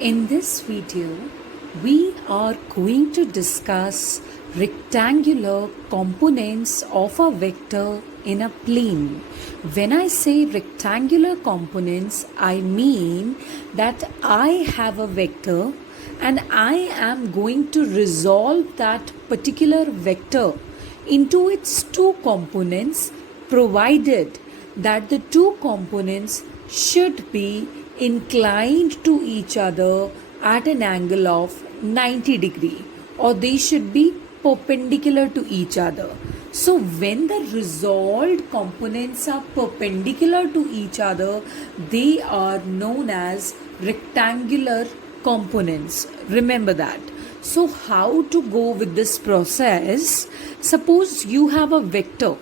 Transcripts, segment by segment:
In this video, we are going to discuss rectangular components of a vector in a plane. When I say rectangular components, I mean that I have a vector and I am going to resolve that particular vector into its two components, provided that the two components should be inclined to each other at an angle of 90 degree, or they should be perpendicular to each other. So when the resolved components are perpendicular to each other, they are known as rectangular components. Remember that. So how to go with this process? Suppose you have a vector.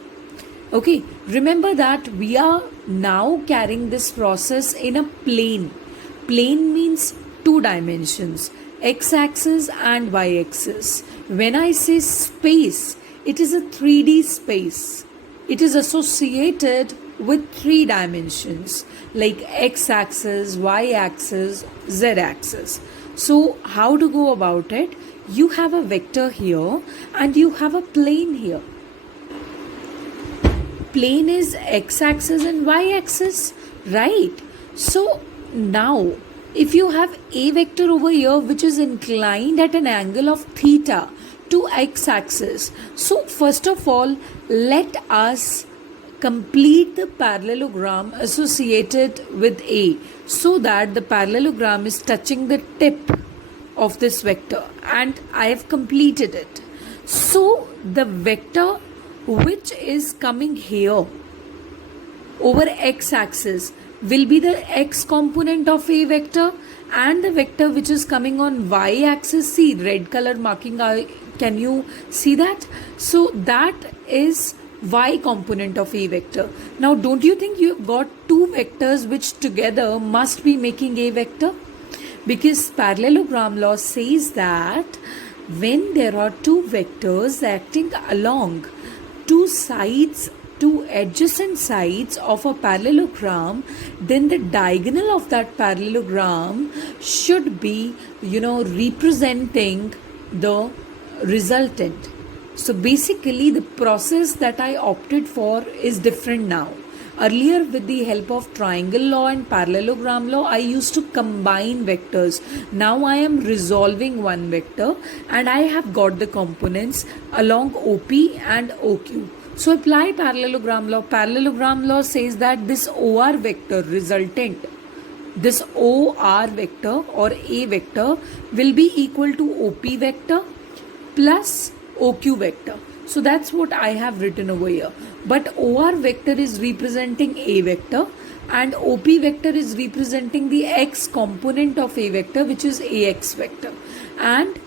Okay, remember that we are now carrying this process in a plane. Plane means two dimensions, x-axis and y-axis. When I say space, it is a 3D space. It is associated with three dimensions like x-axis, y-axis, z-axis. So how to go about it? You have a vector here and you have a plane here. Plane is x-axis and y-axis, right? So now if you have a vector over here which is inclined at an angle of theta to x-axis, so first of all let us complete the parallelogram associated with A, so that the parallelogram is touching the tip of this vector, and I have completed it. So the vector which is coming here over x-axis will be the x component of a vector, and the vector which is coming on y-axis, see red color marking, can you see that? So that is y component of a vector. Now don't you think you've got two vectors which together must be making a vector? Because parallelogram law says that when there are two vectors acting along two sides, two adjacent sides of a parallelogram, then the diagonal of that parallelogram should be, representing the resultant. So basically the process that I opted for is different now. Earlier, with the help of triangle law and parallelogram law, I used to combine vectors. Now I am resolving one vector and I have got the components along OP and OQ. So apply parallelogram law. Parallelogram law says that this OR vector resultant, this OR vector or A vector will be equal to OP vector plus OQ vector. So that's what I have written over here. But OR vector is representing A vector and OP vector is representing the x component of A vector, which is AX vector. And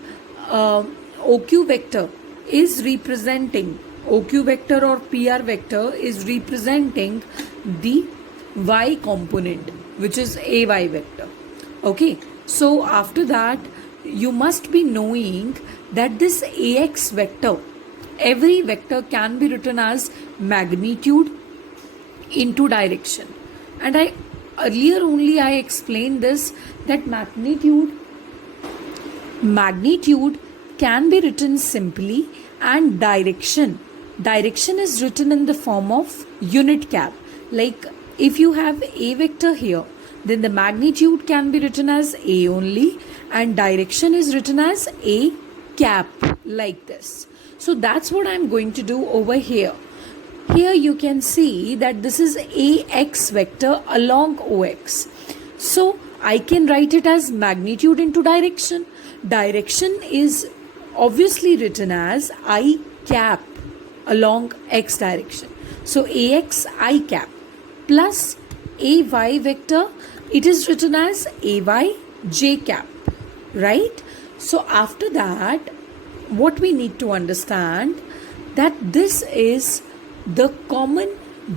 OQ vector is representing, OQ vector or PR vector is representing the Y component, which is AY vector. Okay, so after that, you must be knowing that this AX vector, every vector can be written as magnitude into direction. And earlier only I explained this, that magnitude can be written simply, and direction is written in the form of unit cap. Like if you have A vector here, then the magnitude can be written as A only and direction is written as A cap, like this. So that's what I'm going to do over here. Here you can see that this is AX vector along OX. So I can write it as magnitude into direction. Direction is obviously written as I cap along X direction. So AX I cap plus AY vector, it is written as AY J cap, right? So after that, what we need to understand that this is the common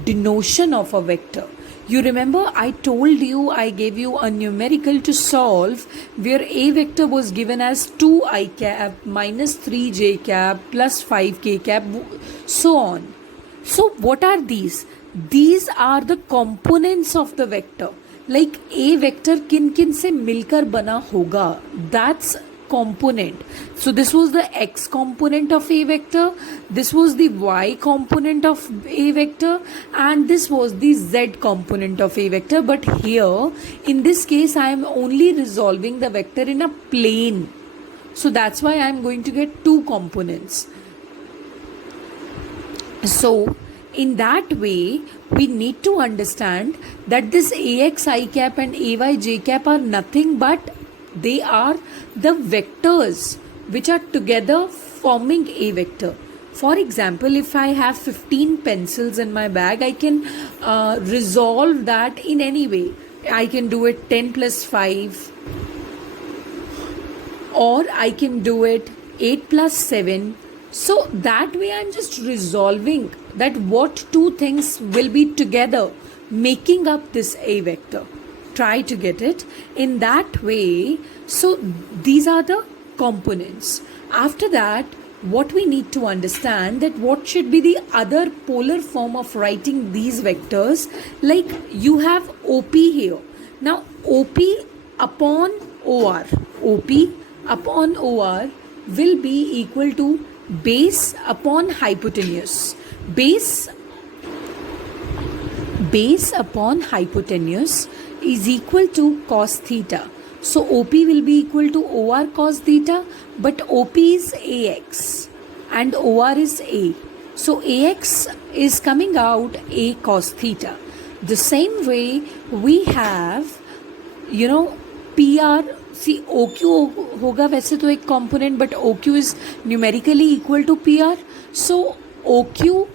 denotation of a vector. You remember I told you, I gave you a numerical to solve where A vector was given as 2I cap minus 3J cap plus 5K cap, so on. So what are these? These are the components of the vector. Like a vector किन किन से मिलकर बना होगा, that's component. So this was the x component of a vector, this was the y component of a vector, and this was the z component of a vector. But here in this case I am only resolving the vector in a plane, so that's why I am going to get two components. So in that way we need to understand that this ax I cap and ay j cap are nothing but they are the vectors which are together forming a vector. For example, if I have 15 pencils in my bag, I can resolve that in any way. I can do it 10 plus 5, or I can do it 8 plus 7. So that way I'm just resolving that what two things will be together making up this a vector. Try to get it in that way. So these are the components. After that, what we need to understand that what should be the other polar form of writing these vectors. Like you have OP here. Now OP upon OR, OP upon OR will be equal to base upon hypotenuse. Base upon hypotenuse is equal to cos theta. So OP will be equal to OR cos theta, but OP is AX and OR is A. So AX is coming out A cos theta. The same way we have, PR. See, OQ होगा वैसे तो एक component, but OQ is numerically equal to PR. So OQ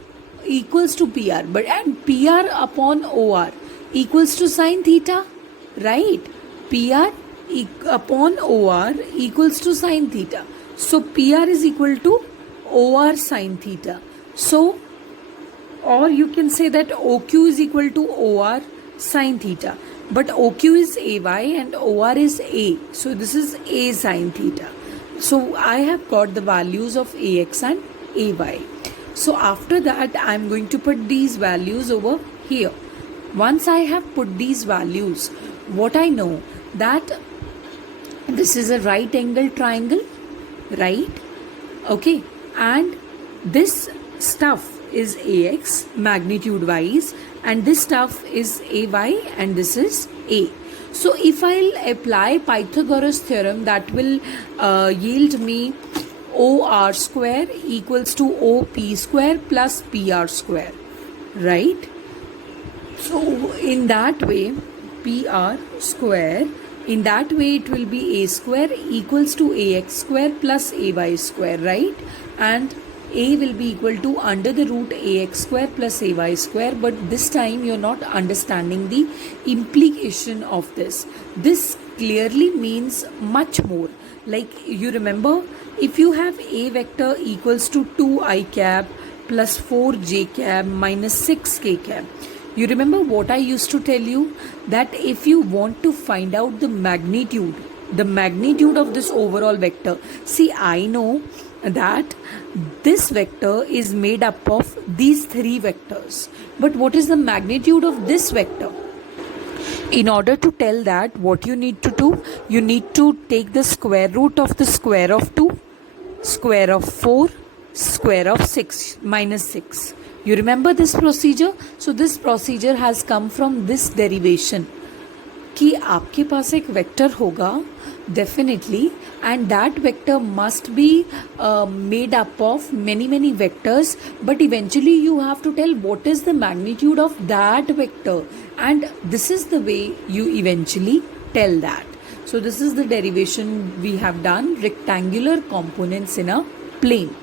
equals to PR, and PR upon OR equals to sin theta, right? PR upon OR equals to sin theta. So PR is equal to OR sin theta. So, or you can say that OQ is equal to OR sin theta. But OQ is AY and OR is A. So this is A sin theta. So I have got the values of AX and AY. So after that I am going to put these values over here. Once I have put these values, what I know that this is a right angle triangle, right? Okay, and this stuff is AX magnitude wise, and this stuff is AY, and this is A. So if I'll apply Pythagoras theorem, that will yield me OR square equals to OP square plus PR square, right? So in that way, PR square, in that way it will be A square equals to AX square plus AY square, right? And A will be equal to under the root AX square plus AY square. But this time you're not understanding the implication of this. This clearly means much more. Like you remember, if you have A vector equals to 2I cap plus 4J cap minus 6K cap, you remember what I used to tell you, that if you want to find out the magnitude of this overall vector, see, I know that this vector is made up of these three vectors, but what is the magnitude of this vector? In order to tell that, what you need to do, you need to take the square root of the square of 2, square of 4, square of 6 minus 6. You remember this procedure? So this procedure has come from this derivation कि आपके पास एक vector होगा definitely, and that vector must be made up of many vectors, but eventually you have to tell what is the magnitude of that vector, and this is the way you eventually tell that. So this is the derivation we have done, rectangular components in a plane.